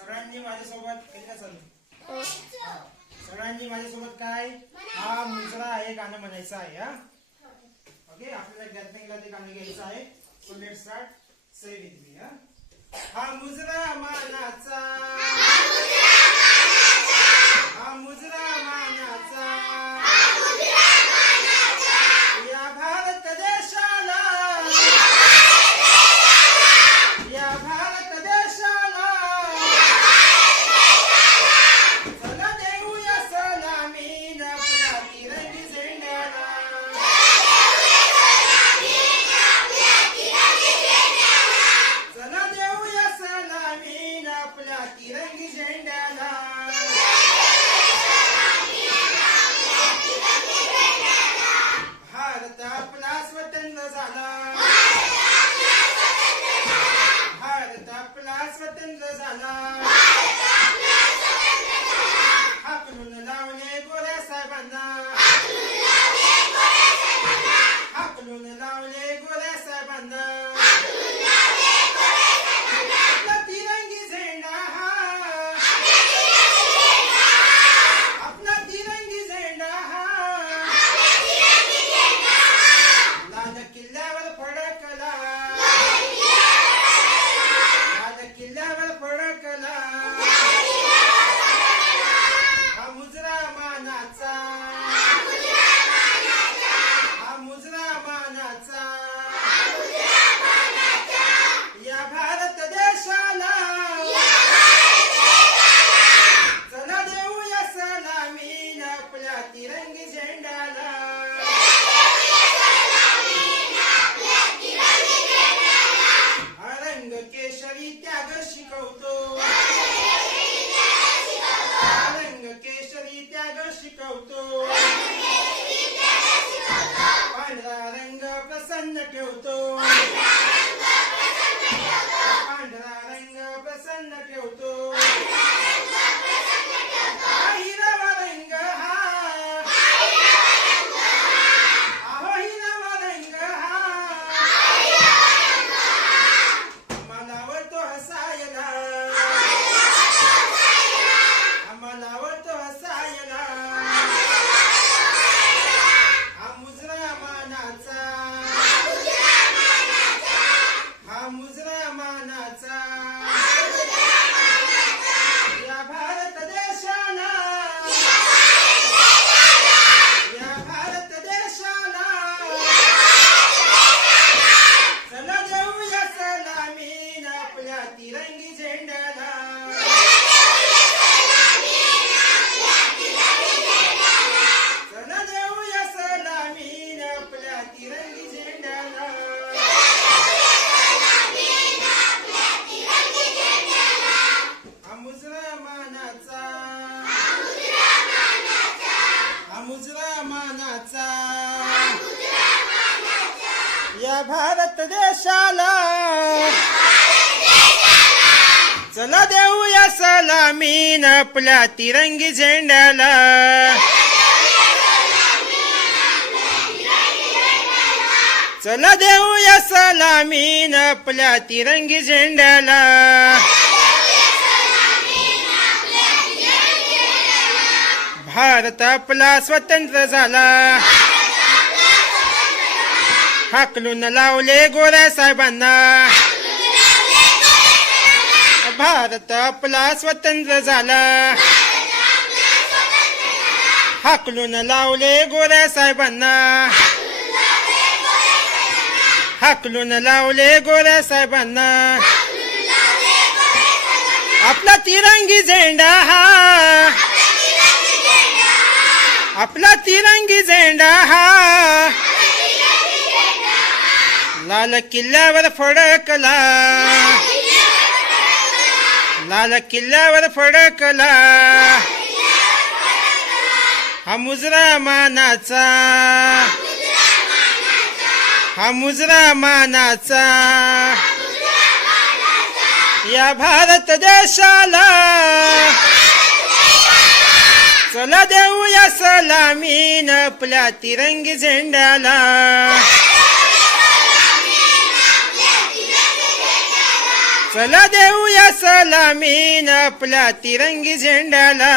सगळ्यांनी माझ्यासोबत केलं चालू सगळ्यांनी माझ्यासोबत काय? हा मुजरा हे गाणं म्हणायचं आहे हा. ओके आपल्याला गॅदरिंगला ते गाणं घ्यायचं आहे. So let start say with me हा. हा मुजरा मानाचा. शिकवतो पांढरा रंग प्रसन्न ठेवतो. पांढरा रंग प्रसन्न ठेवतो. या भारत देशाला. चला देऊया सलामीन आपल्या तिरंगी झेंड्याला. चला देऊया सलामीन आपल्या तिरंगी झेंड्याला. भारत आपला स्वतंत्र झाला. हाकलून लावले गोऱ्या साहेबांना. भारत आपला स्वतंत्र झाला. हाकलून लावले गोऱ्या साहेबांना. हाकलून लावले गोऱ्या साहेबांना. आपला तिरंगी झेंडा हा. आपला तिरंगी झेंडा हा. लाल किल्ल्यावर फडकला. लाल किल्ल्यावर फडकला. हा मुजरा मानाचा. हा मुजरा मानाचा. या भारत देशाला. चला देऊया सलामीन आपल्या तिरंगी झेंड्याला. चला देऊया सलामीन आपल्या तिरंगी झेंड्याला.